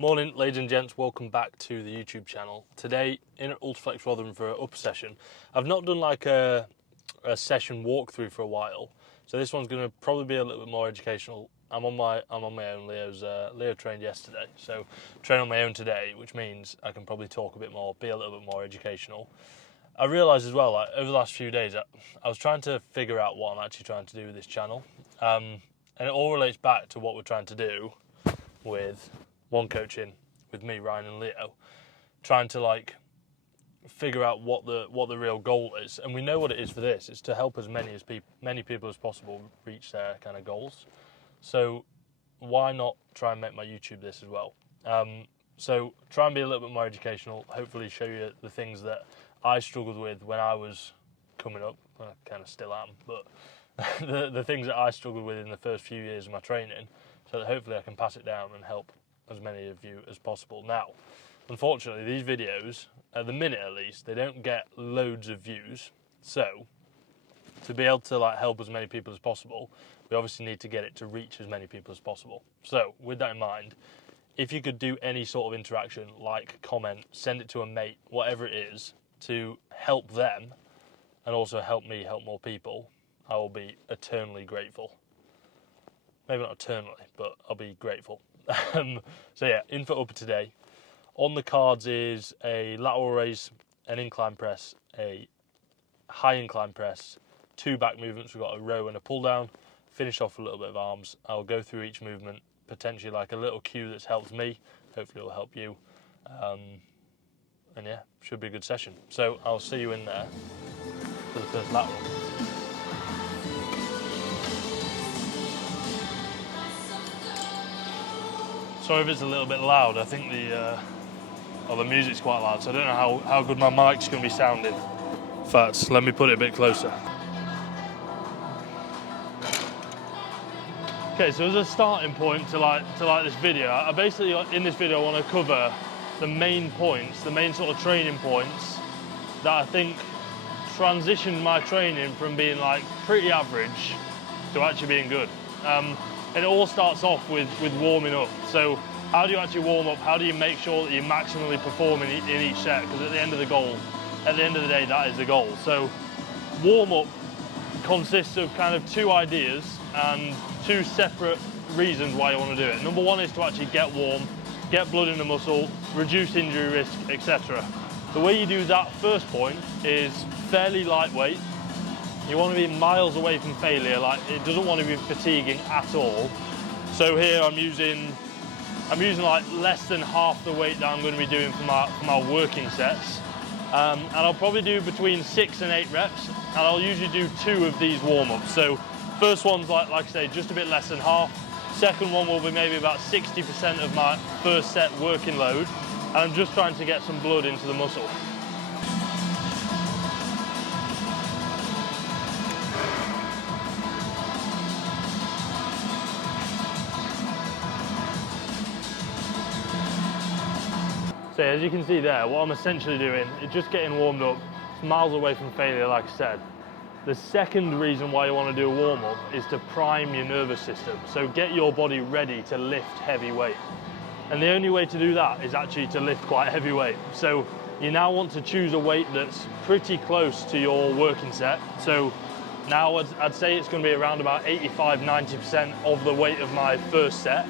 Morning, ladies and gents, welcome back to the YouTube channel. Today, in Ultraflex Rotherham for an upper session. I've not done like a session walkthrough for a while, so this one's going to probably be a little bit more educational. I'm on my own. Leo trained yesterday, so train on my own today, which means I can probably talk a bit more, be a little bit more educational. I realised as well, like, over the last few days, I was trying to figure out what I'm actually trying to do with this channel, and it all relates back to what we're trying to do with one coaching, with me, Ryan and Leo, trying to like figure out what the real goal is. And we know what it is for this. It's to help as many people as possible reach their kind of goals. So why not try and make my YouTube this as well? So try and be a little bit more educational, hopefully show you the things that I struggled with when I was coming up. I kind of still am, but the things that I struggled with in the first few years of my training, so that hopefully I can pass it down and help as many of you as possible. Now, unfortunately, these videos, at the minute at least, they don't get loads of views. So, to be able to like help as many people as possible, we obviously need to get it to reach as many people as possible. So, with that in mind, if you could do any sort of interaction, like, comment, send it to a mate, whatever it is, to help them, and also help me help more people, I will be eternally grateful. Maybe not eternally, but I'll be grateful. So yeah, in for upper today. On the cards is a lateral raise, an incline press, a high incline press, 2 back movements. We've got a row and a pull down. Finish off a little bit of arms. I'll go through each movement, potentially like a little cue that's helped me. Hopefully it will help you. And yeah, should be a good session. So I'll see you in there for the first lateral. Sorry if it's a little bit loud. I think the music's quite loud, so I don't know how good my mic's going to be sounding. In fact, let me put it a bit closer. Okay, so as a starting point to this video, I basically, in this video, I want to cover the main points, the main sort of training points that I think transitioned my training from being like pretty average to actually being good. And it all starts off with warming up. So how do you actually warm up? How do you make sure that you maximally perform in each set? Because at the end of the day, that is the goal. So warm up consists of kind of 2 ideas and 2 separate reasons why you want to do it. Number 1 is to actually get warm, get blood in the muscle, reduce injury risk, etc. The way you do that first point is fairly lightweight. You want to be miles away from failure, like it doesn't want to be fatiguing at all. So here I'm using like less than half the weight that I'm going to be doing for my working sets. And I'll probably do between 6 and 8 reps, and I'll usually do 2 of these warm-ups. So first one's like I say, just a bit less than half. Second one will be maybe about 60% of my first set working load, and I'm just trying to get some blood into the muscle. So as you can see there, what I'm essentially doing is just getting warmed up. It's miles away from failure, like I said. The second reason why you want to do a warm-up is to prime your nervous system. So get your body ready to lift heavy weight. And the only way to do that is actually to lift quite heavy weight. So you now want to choose a weight that's pretty close to your working set. So now I'd say it's going to be around about 85–90% of the weight of my first set.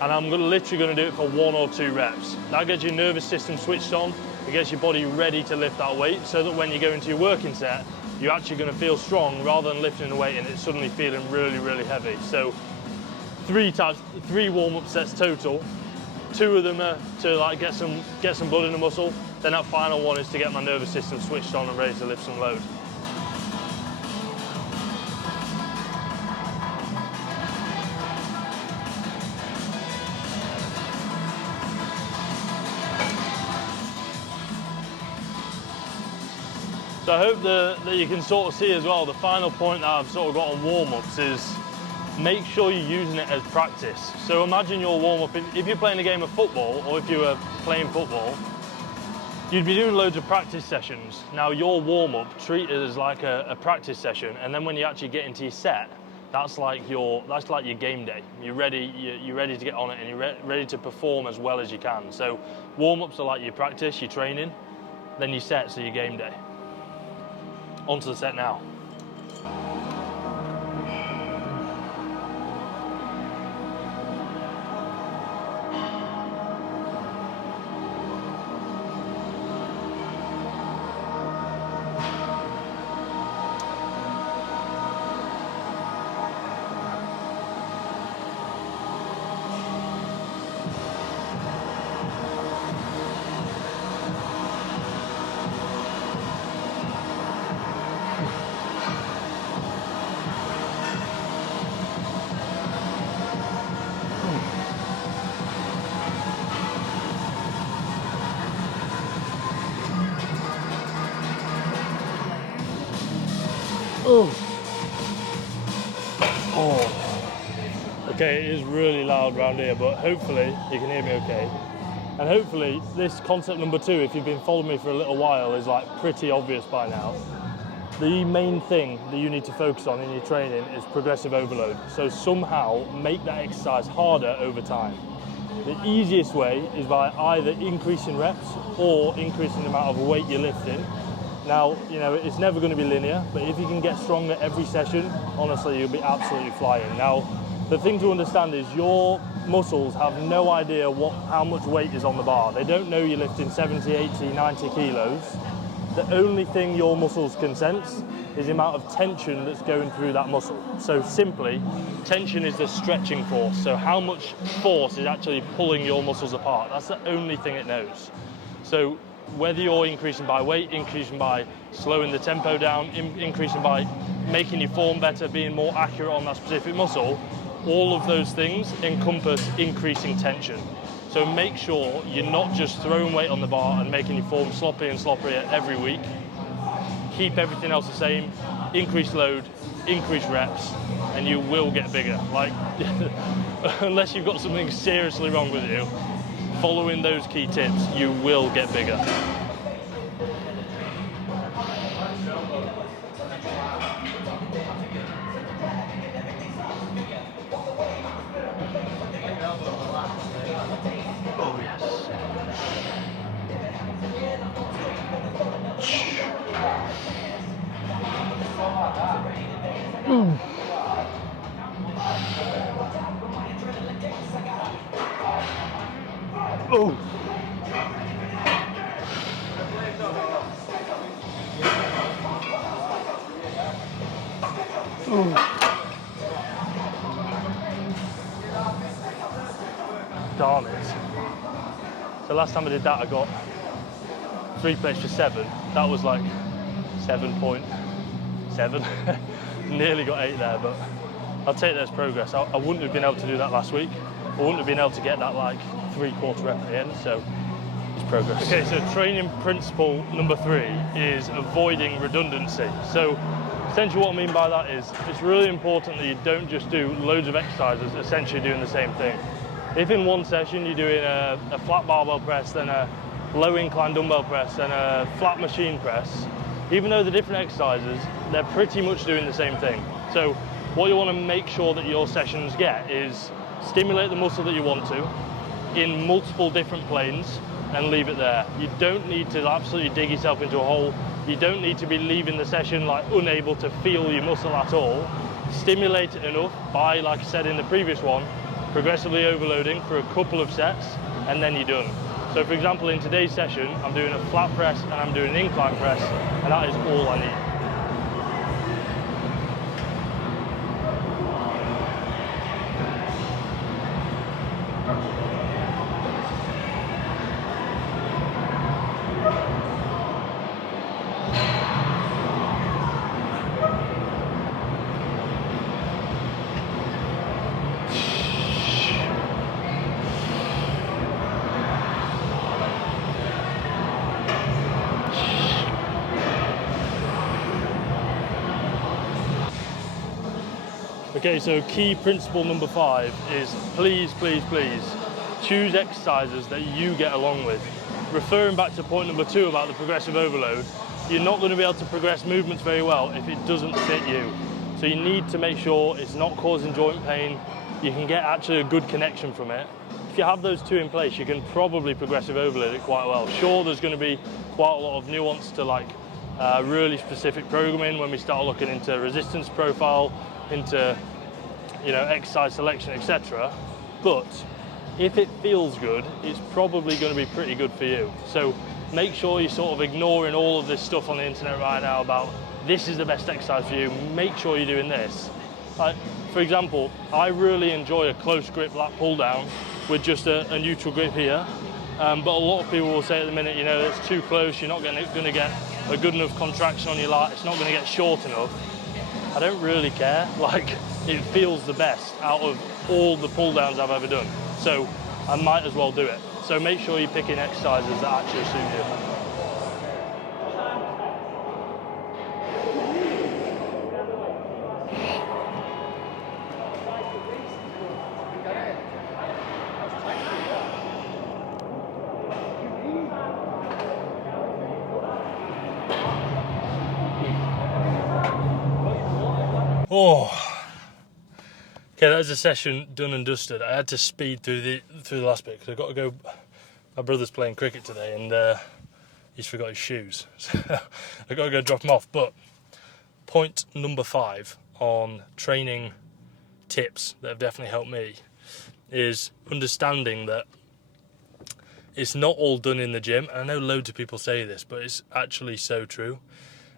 And I'm literally going to do it for 1 or 2 reps. That gets your nervous system switched on, it gets your body ready to lift that weight, so that when you go into your working set, you're actually going to feel strong rather than lifting the weight and it's suddenly feeling really, really heavy. So 3 warm-up sets total. 2 of them are to like get some blood in the muscle. Then that final one is to get my nervous system switched on and ready to lift some load. So I hope that you can sort of see as well, the final point that I've sort of got on warm-ups is make sure you're using it as practice. So imagine your warm-up, if you're playing a game of football or if you were playing football, you'd be doing loads of practice sessions. Now your warm-up, treat it as like a practice session, and then when you actually get into your set, that's like your game day. You're ready to get on it, and you're ready to perform as well as you can. So warm-ups are like your practice, your training, then your sets are your game day. On to the set now. Okay, it is really loud around here, but hopefully you can hear me okay. And hopefully this concept number 2, if you've been following me for a little while, is like pretty obvious by now. The main thing that you need to focus on in your training is progressive overload. So somehow make that exercise harder over time. The easiest way is by either increasing reps or increasing the amount of weight you're lifting. Now, you know, it's never going to be linear, but if you can get stronger every session, honestly, you'll be absolutely flying. Now, the thing to understand is your muscles have no idea how much weight is on the bar. They don't know you're lifting 70, 80, 90 kilos. The only thing your muscles can sense is the amount of tension that's going through that muscle. So simply, tension is the stretching force. So how much force is actually pulling your muscles apart? That's the only thing it knows. So whether you're increasing by weight, increasing by slowing the tempo down, increasing by making your form better, being more accurate on that specific muscle, all of those things encompass increasing tension. So make sure you're not just throwing weight on the bar and making your form sloppy and sloppier every week. Keep everything else the same, increase load, increase reps, and you will get bigger. Like, unless you've got something seriously wrong with you, following those key tips, you will get bigger. Oh yes. Oh. Darn it. So last time I did that, I got 3 plates for 7. That was like 7.7. Nearly got 8 there, but I'll take that as progress. I wouldn't have been able to do that last week. I wouldn't have been able to get that like 3/4 rep at the end, so it's progress. Okay, so training principle number 3 is avoiding redundancy. So essentially what I mean by that is it's really important that you don't just do loads of exercises essentially doing the same thing. If in one session you're doing a flat barbell press, then a low incline dumbbell press, and a flat machine press, even though they're different exercises, they're pretty much doing the same thing. So what you want to make sure that your sessions get is stimulate the muscle that you want to in multiple different planes and leave it there. You don't need to absolutely dig yourself into a hole. You don't need to be leaving the session like unable to feel your muscle at all. Stimulate it enough by, like I said in the previous one, progressively overloading for a couple of sets, and then you're done. So for example, in today's session, I'm doing a flat press and I'm doing an incline press, and that is all I need. Okay, so key principle number 5 is please, please, please choose exercises that you get along with. Referring back to point number 2 about the progressive overload, you're not going to be able to progress movements very well if it doesn't fit you. So you need to make sure it's not causing joint pain. You can get actually a good connection from it. If you have those two in place, you can probably progressive overload it quite well. Sure, there's going to be quite a lot of nuance to like really specific programming when we start looking into resistance profile, into exercise selection, etc. But if it feels good, it's probably going to be pretty good for you. So make sure you're sort of ignoring all of this stuff on the internet right now about this is the best exercise for you. Make sure you're doing this. For example, I really enjoy a close grip lat pull down with just a neutral grip here. But a lot of people will say at the minute, it's too close, you're not going to get a good enough contraction on your lat, it's not going to get short enough. I don't really care. Like, it feels the best out of all the pull downs I've ever done. So I might as well do it. So make sure you're picking exercises that actually suit you. Oh, okay, that was a session done and dusted. I had to speed through the last bit because I've got to go. My brother's playing cricket today and he's forgot his shoes, so I've got to go drop him off. But point number 5 on training tips that have definitely helped me is understanding that it's not all done in the gym. I know loads of people say this, but it's actually so true.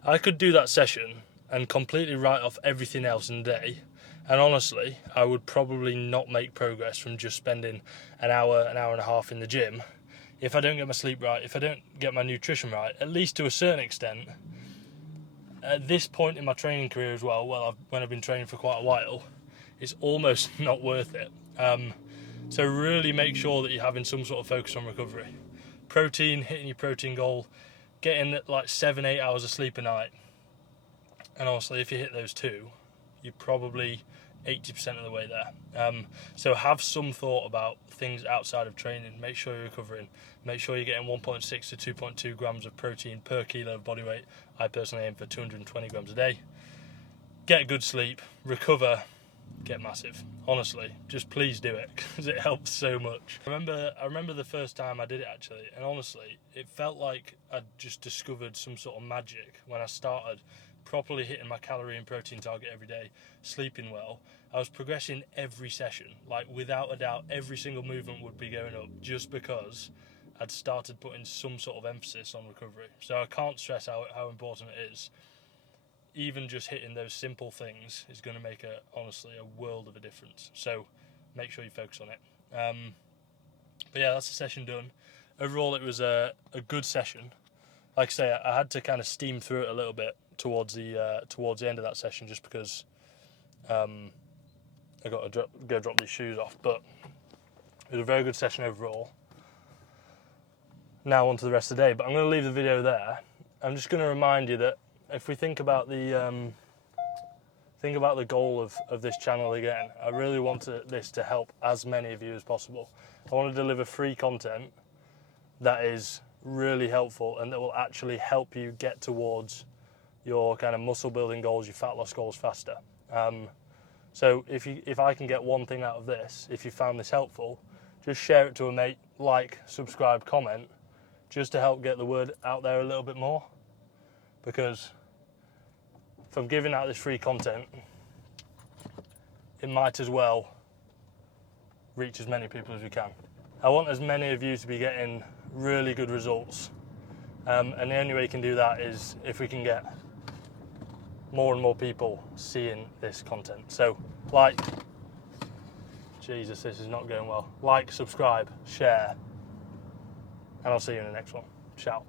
I could do that session and completely write off everything else in the day, and honestly I would probably not make progress from just spending an hour and a half in the gym if I don't get my sleep right, if I don't get my nutrition right, at least to a certain extent. At this point in my training career as well, when I've been training for quite a while, it's almost not worth it. So really make sure that you're having some sort of focus on recovery. Protein, hitting your protein goal, getting like 7-8 hours of sleep a night. And honestly, if you hit those two, you're probably 80% of the way there. So have some thought about things outside of training. Make sure you're recovering. Make sure you're getting 1.6 to 2.2 grams of protein per kilo of body weight. I personally aim for 220 grams a day. Get good sleep, recover, get massive. Honestly, just please do it because it helps so much. I remember the first time I did it actually, and honestly, it felt like I'd just discovered some sort of magic when I started properly hitting my calorie and protein target every day, sleeping well. I was progressing every session, like without a doubt every single movement would be going up just because I'd started putting some sort of emphasis on recovery. So I can't stress how important it is. Even just hitting those simple things is going to make honestly a world of a difference. So make sure you focus on it. But yeah, that's the session done. Overall, it was a good session. Like I say, I had to kind of steam through it a little bit towards the end of that session, just because I got to go drop these shoes off. But it was a very good session overall. Now on to the rest of the day, but I'm going to leave the video there. I'm just going to remind you that if we think about the goal of this channel again, I really want this to help as many of you as possible. I want to deliver free content that is really helpful and that will actually help you get towards your kind of muscle building goals, your fat loss goals faster. So if I can get one thing out of this, if you found this helpful, just share it to a mate, like, subscribe, comment, just to help get the word out there a little bit more. Because if I'm giving out this free content, it might as well reach as many people as we can. I want as many of you to be getting really good results. And the only way you can do that is if we can get more and more people seeing this content. So Jesus, this is not going well. Like, subscribe, share, and I'll see you in the next one. Ciao.